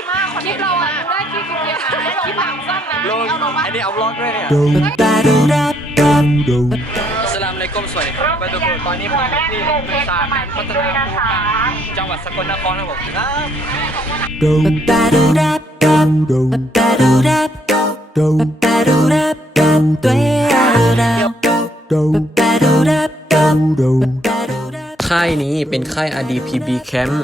ลิปคลิปเราอะได้คลิปเดียวนะคลิปหลังสั้นนะลงอันนี้เอาบล็อกด้วยเนี่ยสลามเลยก้มสวัสดีครับไปทุกคนตอนนี้ผมอยู่ที่ปรึกษาการพัฒนาภูพานจังหวัดสกลนครครับผมครับ ค่ายนี้เป็นค่าย RDPB Camp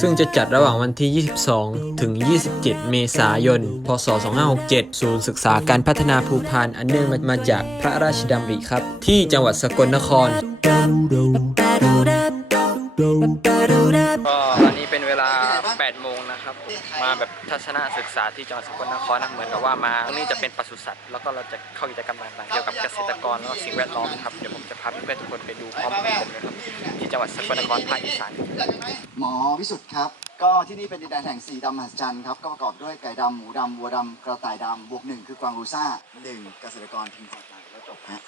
ซึ่งจะจัดระหว่างวันที่ 22 ถึง 27 เมษายน พศ 2567 ศูนย์ศึกษาการพัฒนาภูพานอันเนื่องมาจากพระราชดำริครับ ที่จังหวัดสกลนครก็ ลา 8 โมงนะครับ มาแบบทัศนศึกษาที่จังหวัดสกลนครนะเหมือนกับว่ามาตรงนี้จะเป็นปศุสัตว์ แล้วก็เราจะเข้ากิจกรรมต่างๆ เกี่ยวกับเกษตรกรแล้วก็สิ่งแวดล้อมนะครับ เดี๋ยวผมจะพาเพื่อนๆทุกคนไปดูพร้อมกับผมนะครับที่จังหวัดสกลนครภาคอีสานหมอวิสุทธ์ครับ ก็ที่นี่เป็นดินแดนแห่งสีดำมหัศจรรย์ครับ ก็ประกอบด้วยไก่ดำหมูดำวัวดำกระต่ายดำบวกหนึ่งคือกวางรูซ่าหนึ่งเกษตรกรพึงพอใจแล้วจบฮะ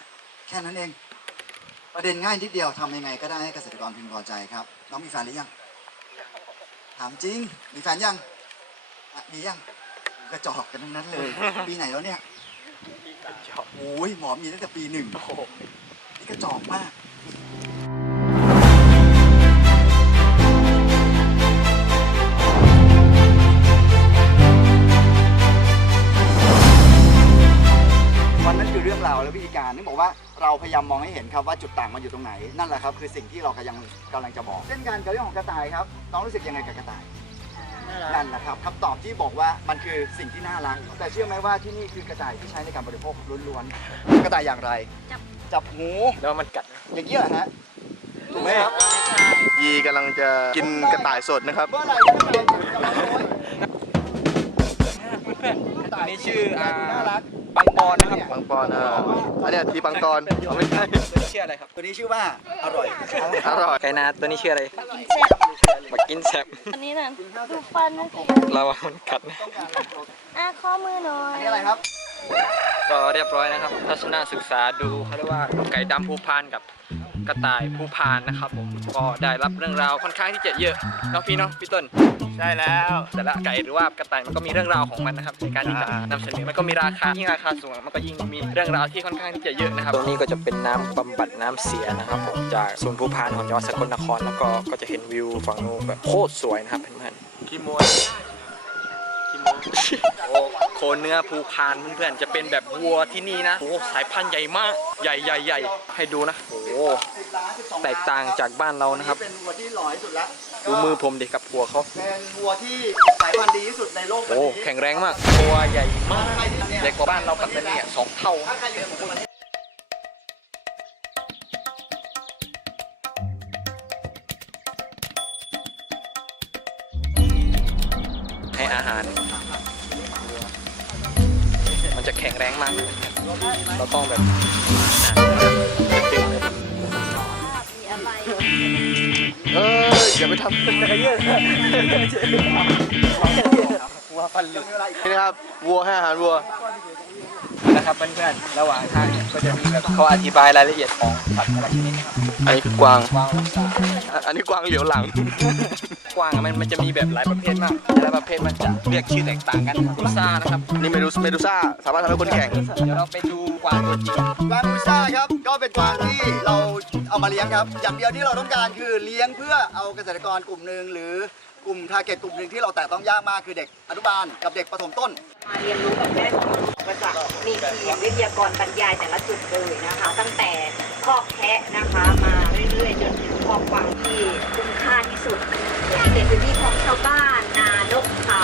แค่นั้นเองประเด็นง่ายนิดเดียวทำยังไงก็ได้ให้เกษตรกรพึงพอใจครับ น้องมีแฟนหรือยัง ถามจริง มีแฟนยังอะมียังกระจอกกันทั้งนั้นเลย ปีไหนแล้วเนี่ยโอ้ยหมอมีตั้งแต่ปีหนึ่งนี่กระจอกมาก ครับว่าจุดต่างมันอยู่ตรงไหนนั่นแหละครับคือสิ่งที่เรากำลังกำลังจะบอกเช่นกันกับเรื่องของกระต่ายครับน้องรู้สึกยังไงกับกระต่ายนั่นแหละครับคำตอบที่บอกว่ามันคือสิ่งที่น่ารักแต่เชื่อไหมว่าที่นี่คือกระต่ายที่ใช้ในการบริโภคล้วนๆกระต่ายอย่างไร จับหูแล้วมันกัดอย่างนี้เหรอฮะถูกไหมครับยีกำลังจะกินกระต่ายสดนะครับเมื่อไหร่ที่มันเป็นจุดขโมยเพื่อนๆตัวนี้ชื่ออ่าน่ารักปัง ปอนนะครับปังปอนอ่าอันเนี้ยทีปังกรเอาไม่ใช่ตัวนี้ชื่ออะไรครับ ตัวนี้ชื่อว่าอร่อย อร่อยไก่นาตัวนี้ชื่ออะไรบักกินแซบอันนี้น่ะดูฟันมันสิเราว่ามันกัดนะอะข้อมือหน่ออันยนี้อะไรครับก็เรียบร้อยนะครับ ทัศนศึกษาดูเขาเรียกว่าไก่ดำภูพานกับ กระต่ายภูพานนะครับผมก็ได้รับเรื่องราวค่อนข้างที่จะเยอะเนาะพี่เนาะพี่ต้น ใช่แล้ว แต่ละไก่หรือว่ากระต่ายมันก็มีเรื่องราวของมันนะครับในการที่จะนำเสนอมันก็มีราคายิ่งราคาสูงมันก็ยิ่งมีเรื่องราวที่ค่อนข้างที่จะเยอะนะครับตรงนี้ก็จะเป็นน้ำบำบัดน้ำเสียนะครับผมจากศูนย์ภูพานของจังหวัดสกลนครแล้วก็ก็จะเห็นวิวฝั่งนู้นแบบโคตรสวยนะครับเพื่อนๆ ขี้โมยขี้โมย โอ้โคเนื้อภูพานเพื่อนๆจะเป็นแบบวัวที่นี่นะโอ้สายพันธุ์ใหญ่มากใหญ่ใหญ่ใหญ่ให้ดูนะโอ้10ล้าน12แตกต่างจากบ้านเรานะครับเป็นวัวที่หล่อที่สุดแล้วดูมือผมดิกับหัวเขาเป็นวัวที่สายพันธุ์ดีที่สุดในโลกวันโอ้นี้แข็งแรงมากตัวใหญ่มากใครที่เนี่ยเล็กกว่าบ้านเราปัตตานีอะสองเท่า ใครอยู่ในหมู่บ้านให้อาหาร มันจะแข็งแรงมากเลยเราต้องแบบดึงเลยเอออย่าไปทำวัวฟันหลุดนี่นะครับวัวให้อาหารวัวนะครับเพื่อนๆระหว่างทางเนี่ยก็จะมีแบบเขาอธิบายรายละเอียดของสัตว์แต่ละชนิดนะครับอันนี้คือกวางกวางลักษณะอะอันนี้กวางเหลียวหลัง กวางอะมันมันจะมีแบบหลายประเภทมากแต่ละประเภทมันจะเรียกชื่อแตกต่างกันกุซ่านะครับนี่เมดูเมดูซ่าสามารถทำให้คนแข่งเดี๋ยวเราไปดูกวางตัวจริงกวางมูซ่าครับก็เป็นกวางที่เราเอามาเลี้ยงครับ อย่างเดียวที่เราต้องการคือเลี้ยงเพื่อเอาเกษตรกรกลุ่มหนึ่งหรือกลุ่มทาร์เก็ตกลุ่มหนึ่งที่เราแต่ต้องยากมากคือเด็กอนุบาลกับเด็กประถมต้น มาเรียนรู้กับแม่ของก็จะมีทีมวิทยากรบรรยายแต่ละจุดเลยนะคะ ตั้งแต่คอกแพะนะคะมาเรื่อยๆ จนถึงคอกกวางที่คุ้มค่าที่สุด ที่เป็นพื้นที่ของชาวบ้านนานกเขา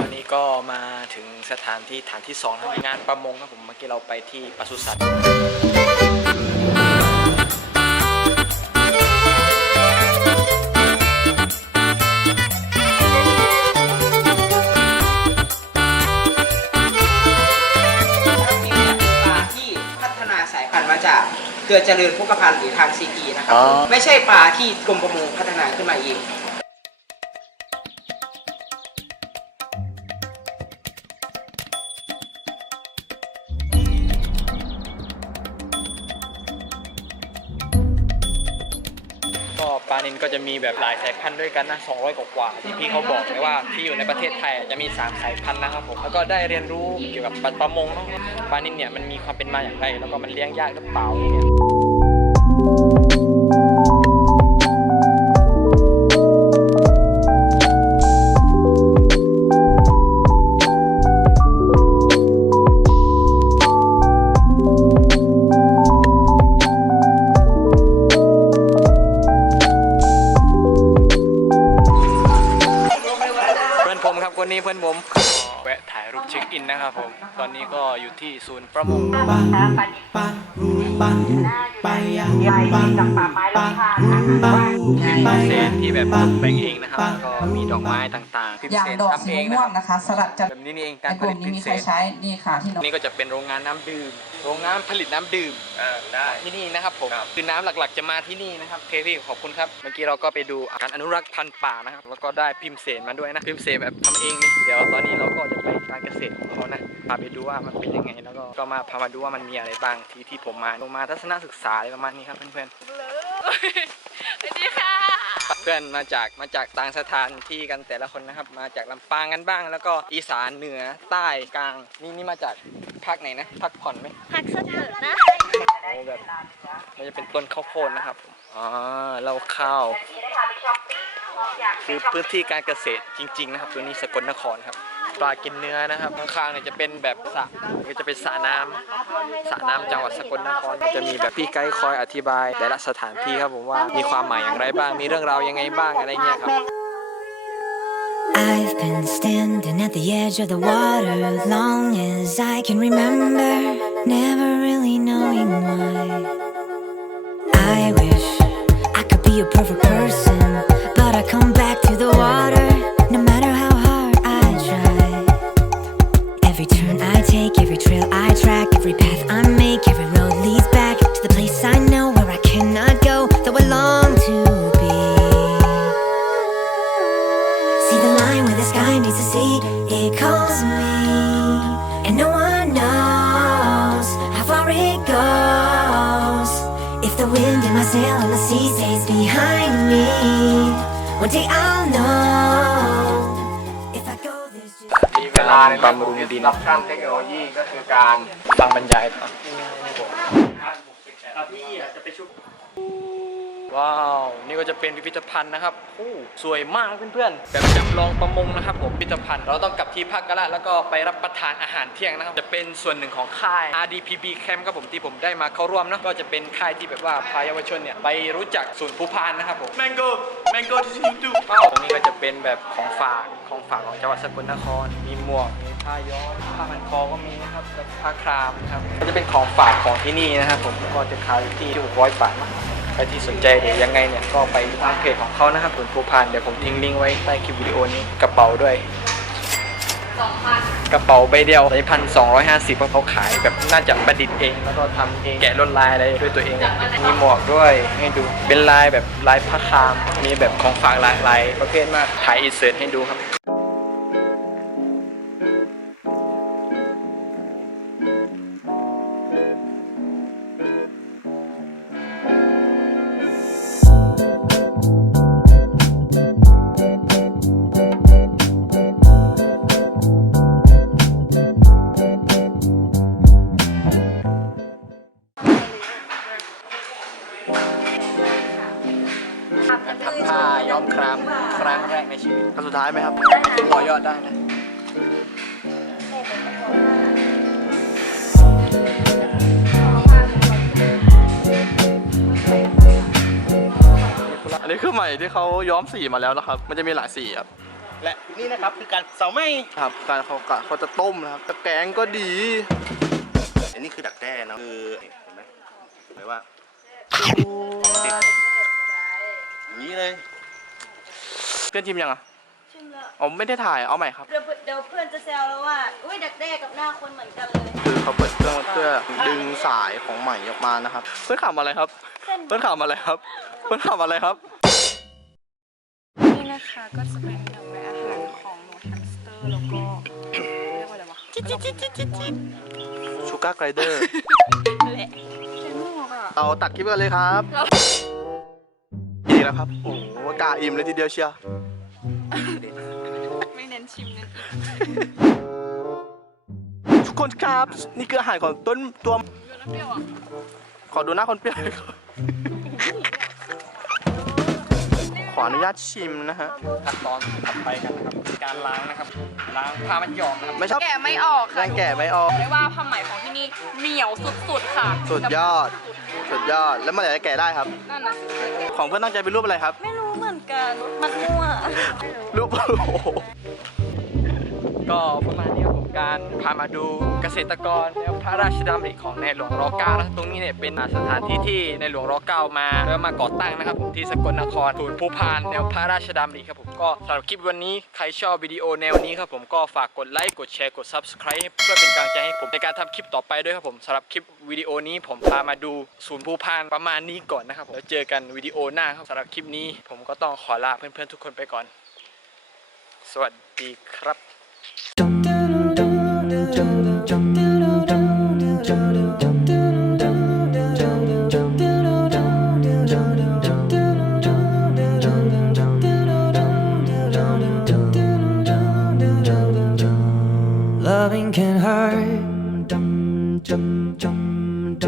วันนี้ก็มาถึงสถานที่ฐานที่สองนะงานประมงครับผมเมื่อกี้เราไปที่ปศุสัตว์ เกลือเจริญพุกพันธ์หรือทางซีพีนะครับ อ๋อ ไม่ใช่ปลาที่กรมประมงพัฒนาขึ้นมาเอง ปลานินก็จะมีแบบหลายสายพันธุ์ด้วยกันนะ200 กว่าๆที่พี่เขาบอกเลยว่าที่อยู่ในประเทศไทยจะมี 3 สายพันธุ์นะครับผมแล้วก็ได้เรียนรู้เกี่ยวกับประมงเนาะปลานินเนี่ยมันมีความเป็นมาอย่างไร แล้วก็มันเลี้ยงยากหรือเปล่าเนี่ย ประมงปลาปลาปลาปลาปลาใหญ่กับป่าไม้ลำพานนะคะพิมเซนที่แบบตกแต่งเองนะครับ ก็มีดอกไม้ต่างๆพิมอย่างเซนดอกทำสีเองนะม่วรังนะคะ สลัดจากแบบนี้นี่เองในการผลิตพิเซใครนใช้นี่ค่ะที่น้องนี่ก็จะเป็นโรงงานน้ำดื่ม โรงงานผลิตน้ำดื่มได้ ที่นี่นะครับผมคือน้ำหลักๆจะมาที่นี่นะครับโอเคพี่ขอบคุณครับเมื่อกี้เราก็ไปดูการอนุรักษ์พันธุ์ป่านะครับแล้วก็ได้พิมเสนมาด้วยนะพิมเสนแบบทำเองนี่เดี๋ยวตอนนี้เราก็จะไปการเกษตรของเขานะพาไปดูว่ามันเป็นยังไงแล้วก็ก็มาพามาดูว่ามันมีอะไรบ้างที่ที่ผมมาลงมาทัศนศึกษาอะไรประมาณนี้ครับเพื่อนๆ สวัสดีค่ะ เพื่อนมาจากมาจากต่างสถานที่กันแต่ละคนนะครับ มาจากลำปางกันบ้าง แล้วก็อีสานเหนือใต้กลาง นี่นี่มาจากภาคไหนนะภาคผ่อนไหมพักสักเถอะนะโอ้แบบมันจะเป็นต้นข้าวโพดนะครับผมอ๋อเราข้าวคือพื้นที่การเกษตรจริง ๆ นะครับตัวนี้สกลนครครับ ปลากินเนื้อนะครับข้างๆเนี่ยจะเป็นแบบสระก็จะเป็นสระน้ำสระน้ำจังหวัดสกลนครจะมีแบบพี่ไกด์คอยอธิบาย แต่ละสถานที่ครับผมว่ามีความหมายอย่างไรบ้างมีเรื่องราวยังไงบ้างอะไรเงี้ยครับ I've been standing at the edge of the water long as I can remember, never really knowing why. I wish I could be a perfect person, but I come back to the water every path I make, every road leads back to the place I know where I cannot go, though I long to be. See the line where the sky meets the sea, it calls me, and no one knows how far it goes. If the wind in my sail on the sea stays behind me, one day I'll know. ลาบำรุงดินรับช่างเทคโนโลยีก็คือการฟังบรรยายต่อว้าว นี่ก็จะเป็นพิพิธภัณฑ์นะครับโอ้สวยมากเพื่อนๆแบบจำลองประมงนะครับผมพิพิธภัณฑ์ เราต้องกลับที่พักกันละแล้วก็ไปรับประทานอาหารเที่ยงนะครับ จะเป็นส่วนหนึ่งของค่าย RDPB Camp ครับผมที่ผมได้มาเข้าร่วมเนอะก็จะเป็นค่ายที่แบบว่าพาเยาวชนเนี่ยไปรู้จักศูนย์ภูพานนะครับผม Mango Mango ที่ยูทูบตรงนี้ก็จะเป็นแบบของฝากของฝากของจังหวัดสกลนคร มีหมวก มีผ้าย้อมผ้าพันคอก็มีนะครับแล้วผ้าครามนะครับก็จะเป็นของฝากของที่นี่นะครับผมก็จะขายอยู่ที่600บาทนะใครที่สนใจเดี๋ยวยังไงเนี่ยก็ไปทางเพจของเขานะครับศูนย์ภูพานเดี๋ยวผมทิ้งลิงก์ไว้ใต้คลิปวิดีโอนี้กระเป๋าด้วยกระเป๋าใบเดียวใบพันสองร้อยห้าสิบเพราะเขาขายแบบน่าจะประดิษฐ์เอง แล้วก็ทำเองแกะลวดลายอะไรด้วยตัวเอง มีหมวกด้วยให้ดูเป็นลายแบบลายผ้าคาม มีแบบของฝากหลากหลายประเภทมากถ่ายอินเสิร์ตให้ดูครับ ทำผ้าย้อมครามครั้งแรกในชีวิตครั้งสุดท้ายไหมครับถึงรอยอดได้นะอันนี้คือใหม่ที่เขาย้อมสีมาแล้วนะครับ มันจะมีหลายสีครับ และนี่นะครับคือการเสาไหมครับ การเขากะเขาจะต้มนะครับแต่แกงก็ดี อันนี้คือดักแด้นะคือเห็นไหมหมายว่า อย่างนี้เลย เพื่อนชิมยังอะชิมแล้วอ๋อไม่ได้ถ่ายเอาใหม่ครับ เดี๋ยวเดี๋ยวเพื่อนจะแซวแล้วว่าอุ้ยดักแด้กับหน้าคนเหมือนกันเลยคือเขาเปิดเครื่องเพื่อดึงสายของใหม่ออกมานะครับ เพื่อนขำอะไรครับ เพื่อนขำอะไรครับ เพื่อนขำอะไรครับ นี่นะคะก็จะเป็นแบบว่าอาหารของหนูแฮมสเตอร์แล้วก็เรียกว่าอะไรวะจิ๊ดจิ๊ดจิ๊ดจิ๊ดจิ๊ดชูการ์ไกรเดอร์แหละเป็นหมวกอะเราตัดคลิปกันเลยครับ อีกแล้วครับ โอ้โหกาอิ่มเลยทีเดียวเชียวไม่เน้นชิมเน้นอิ่มทุกคนครับ นี่คืออาหารของต้นตัวเยอะนะเปรี้ยวอะขอดูหน้าคนเปรี้ยวหน่อยครับขออนุญาตชิมนะฮะ ขั้นตอนถัดไปกันนะครับ การล้างนะครับ ล้างผ้ามันหยอมนะครับ ไม่ชอบแกะไม่ออกค่ะยังแกะไม่ออกเรียกว่าผ้าไหมของที่นี่ เหนียวสุดๆค่ะสุดยอด สุดยอด แล้วเมื่อไหร่จะแกะได้ครับ นั่นน่ะสิของเพื่อนตั้งใจเป็นรูปอะไรครับ ไม่รู้เหมือนกัน มันมั่วรูปโอ้โหก็ประมาณนี้ครับผม การพามาดูเกษตรกรแนวพระราชดำริของในหลวงรเก้าตรงนี้เนี่ยเป็นสถานที่ที่ในหลวงรเก้ามาแล้วมาก่อตั้งนะครับผมที่สกลนครศูนย์ภูพานแนวพระราชดำริครับผมก็สำหรับคลิปวันนี้ใครชอบวิดีโอแนวนี้ครับผมก็ฝากกดไลค์กดแชร์กด subscribe เพื่อเป็นกำลังใจให้ผมในการทำคลิปต่อไปด้วยครับผมสำหรับคลิปวิดีโอนี้ผมพามาดูศูนย์ภูพานประมาณนี้ก่อนนะครับผมแล้วเจอกันวิดีโอหน้าครับสำหรับคลิปนี้ ผมก็ต้องขอลาเพื่อนๆทุกคนไปก่อน สวัสดีครับ